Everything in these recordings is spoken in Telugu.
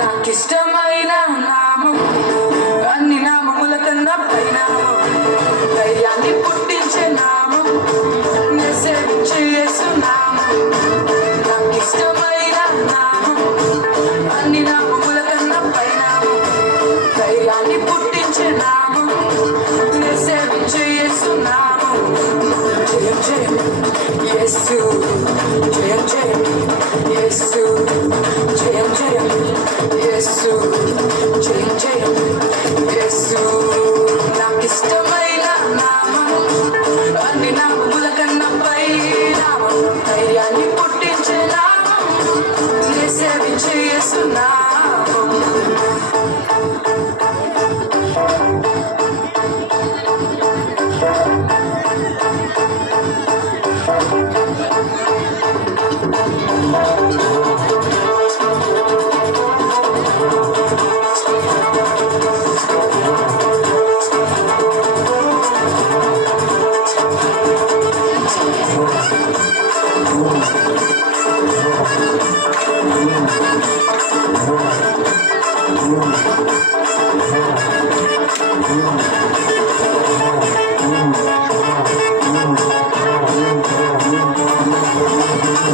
నాకిష్టమైన నామం అన్ని నామముల కన్నా పైనామం, ధైర్యాన్ని పుట్టించే నామం, సేవించే యేసు నామం. నాకిష్టమైన నామం అన్ని నామముల కన్నా పైనామం, ధైర్యాన్ని పుట్టించే నామం, సేవించే యేసు నామం. జయం జయం యేసు, జయం జయం యేసు, జయం జయం యేసు, జయం జయం యేసు. నాకిష్టమైన నామం అన్ని నామముల కన్నా పై నామం, ధైర్యాన్ని పుట్టించే నామం, సేవించే యేసు నామం.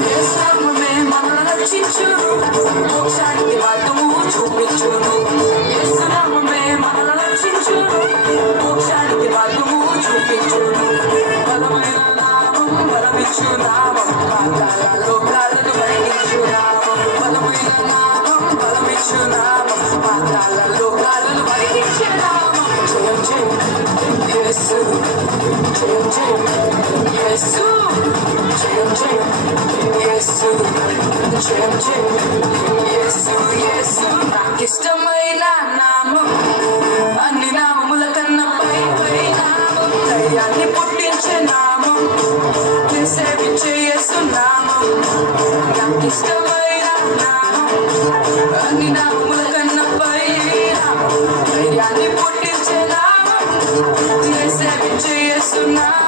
యేసునామమే మనల్ని రక్షించును, మోక్షానికి మార్గము చూపించును. యేసునామమే మనల్ని రక్షించును, మోక్షానికి మార్గము చూపించును. బలమైన నామం, బలమిచ్చు నామం, పాతాళ లోకాలను భరించు నామం. బలమైన నామం, బలమిచ్చు నామం, పాతాళ లోకాలను భరించే నామం. జయం జయం యేసు, జయం జయం యేసు, జయం జయం యేసు, జయం జయం యేసు, యేసు. నాకిష్టమైన నామం అన్ని నామముల కన్నా పై పై నామం, ధైర్యాన్ని పుట్టించే నామం, సేవించే యేసు నామం. నాకిష్టమైన నామం అన్ని నామముల కన్నా పై నామం, ధైర్యాన్ని పుట్టించే నామం, సేవించే యేసు నామం.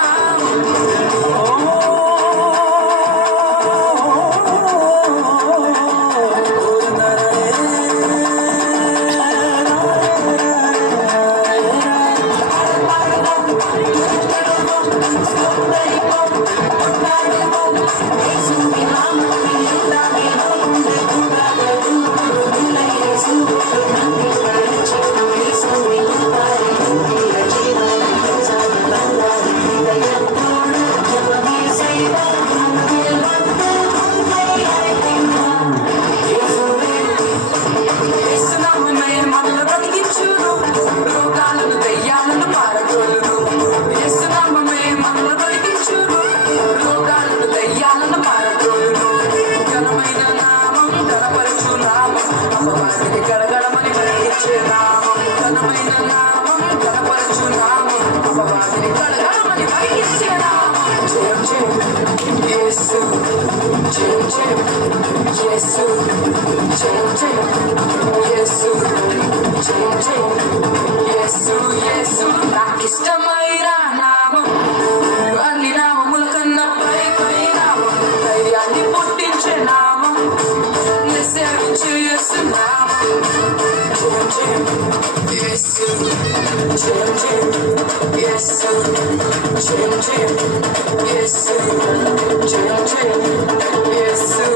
యేసునామమే మనల్ని బ్రతికించును, రోగాలను దయ్యాలను పారదోలును. యేసునామమే మనల్ని బ్రతికించును, రోగాలను దయ్యాలను పారదోలును. ఘనమైన నామం, ఘనపరచు నామం, అపవాదిని గడగడమని భరించే నామం. ఘనమైన నామం, ఘనపరచు నామం, అపవాదిని గడగడమని భరించే నామం. జయం జయం యేసు, జయం జయం యేసు, జయం జయం యేసు, జయం జయం యేసు, యేసు. నాకిష్టమైన నామం అన్ని నామముల కన్నా పై పై నామం, ధైర్యాన్ని పుట్టించే నామం, సేవించే యేసు నామం. జయం జయం యేసు, జయం జయం యేసు, జయం జయం యేసు, జయం జయం యేసు.